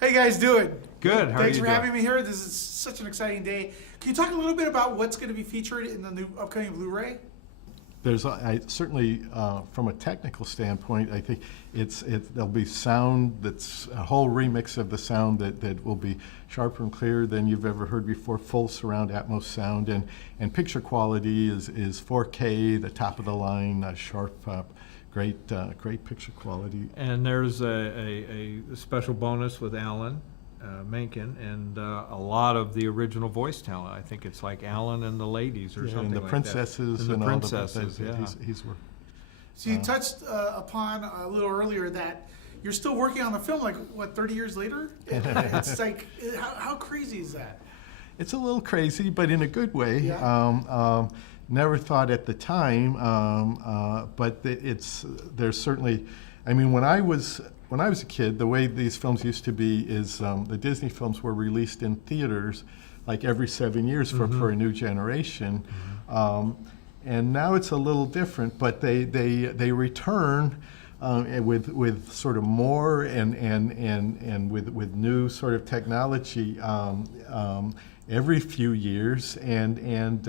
How you guys doing? Good. How are Thanks you for doing? having me here. This is such an exciting day. Can you talk a little bit about what's going to be featured in the new upcoming Blu-ray? Certainly, from a technical standpoint, I think there'll be sound that's a whole remix of the sound that will be sharper and clearer than you've ever heard before, full surround Atmos sound, and picture quality is 4K, the top of the line, sharp, great picture quality. And there's a special bonus with Alan Menken and a lot of the original voice talent. I think it's like Alan and the Ladies or something and the like princesses that. and the all princesses, the yeah. he's worked. So you touched upon a little earlier that you're still working on the film, like, what, 30 years later? It's like, how crazy is that? It's a little crazy, but in a good way. Yeah. Never thought at the time, but there's certainly, I mean, when I was a kid, the way these films used to be is the Disney films were released in theaters like every 7 years for a new generation. And now it's a little different, but they return with sort of more and with new sort of technology every few years, and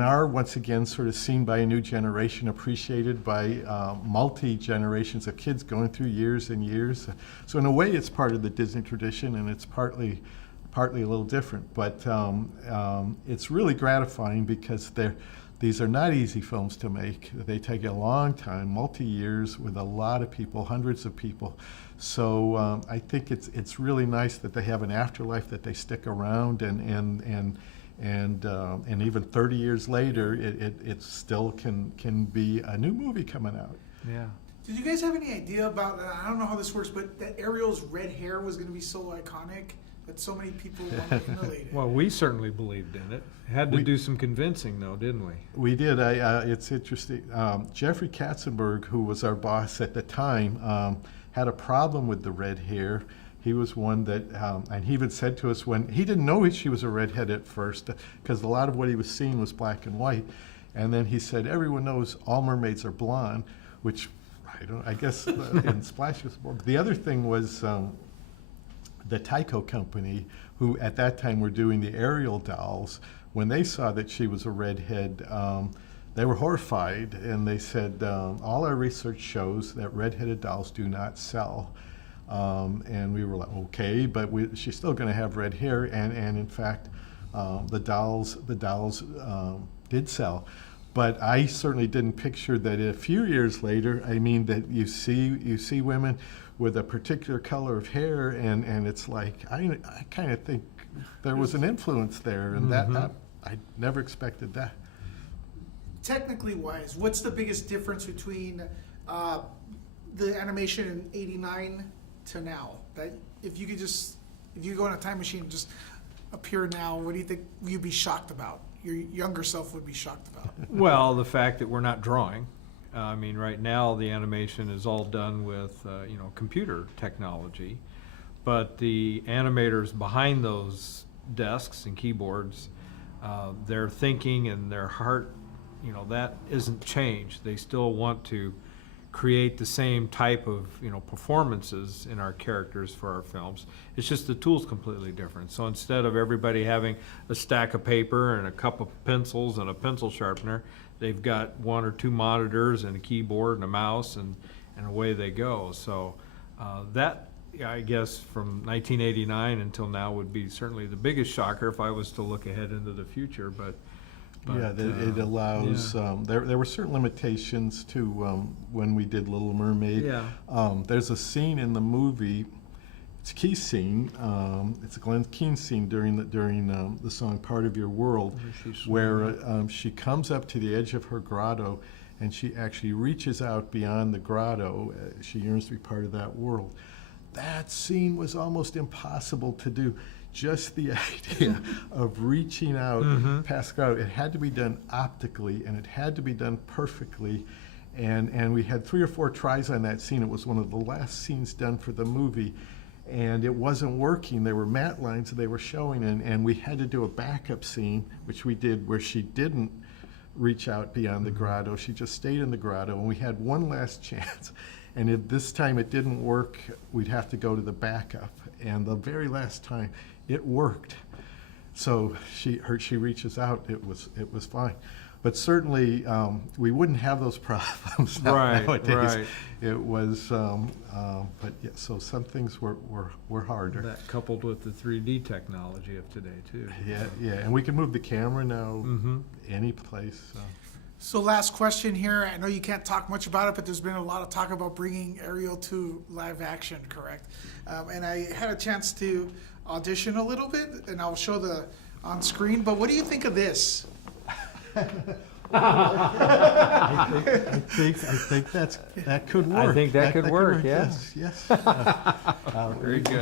are once again sort of seen by a new generation, appreciated by multi-generations of kids going through years and years. So in a way, it's part of the Disney tradition, and it's partly a little different. But it's really gratifying because these are not easy films to make. They take a long time, multi-years, with a lot of people, hundreds of people. So I think it's really nice that they have an afterlife, that they stick around, and even 30 years later, it still can be a new movie coming out. Yeah. Did you guys have any idea about, I don't know how this works, but that Ariel's red hair was going to be so iconic that so many people wanted to emulate it? Well, we certainly believed in it. Had to do some convincing, though, didn't we? We did. It's interesting. Jeffrey Katzenberg, who was our boss at the time, had a problem with the red hair. He was one that, and he even said to us when he didn't know she was a redhead at first, because a lot of what he was seeing was black and white. And then he said, everyone knows all mermaids are blonde, which I guess in Splash was more. The other thing was the Tyco company, who at that time were doing the Ariel dolls. When they saw that she was a redhead, they were horrified, and they said, all our research shows that redheaded dolls do not sell. And we were like, okay, but she's still going to have red hair, and in fact, the dolls did sell. But I certainly didn't picture that a few years later, I mean, that you see women with a particular color of hair, and it's like, I kind of think there was an influence there, and that I never expected that. Technically wise, what's the biggest difference between the animation in '89 to now? That if you go in a time machine and just appear now, what do you think you'd be shocked about? Your younger self would be shocked about? Well, the fact that we're not drawing. I mean, right now the animation is all done with computer technology, but the animators behind those desks and keyboards, their thinking and their heart, that isn't changed. They still want to create the same type of performances in our characters for our films. It's just the tool's completely different. So instead of everybody having a stack of paper and a cup of pencils and a pencil sharpener, they've got one or two monitors and a keyboard and a mouse, and away they go. So that, I guess, from 1989 until now would be certainly the biggest shocker if I was to look ahead into the future. But Yeah, it allows, there were certain limitations to when we did Little Mermaid. Yeah. There's a scene in the movie, it's a key scene, it's a Glenn Keane scene during the song Part of Your World, where she comes up to the edge of her grotto, and she actually reaches out beyond the grotto. She yearns to be part of that world. That scene was almost impossible to do. Just the idea of reaching out past the grotto, it had to be done optically, and it had to be done perfectly. And we had 3 or 4 tries on that scene. It was one of the last scenes done for the movie, and it wasn't working. There were matte lines that they were showing, and we had to do a backup scene, which we did, where she didn't reach out beyond the grotto. She just stayed in the grotto, and we had one last chance. And if this time it didn't work, we'd have to go to the backup. And the very last time, it worked. So she reaches out, it was fine. But certainly, we wouldn't have those problems Right, nowadays. right. It was, but yeah, so some things were harder. That coupled with the 3D technology of today too. Yeah, and we can move the camera now Mm-hmm. any place. So. So last question here. I know you can't talk much about it, but there's been a lot of talk about bringing Ariel to live action, correct? And I had a chance to audition a little bit, and I'll show the on screen. But what do you think of this? I think that could work. I think that could work, yeah. Yes. Very good.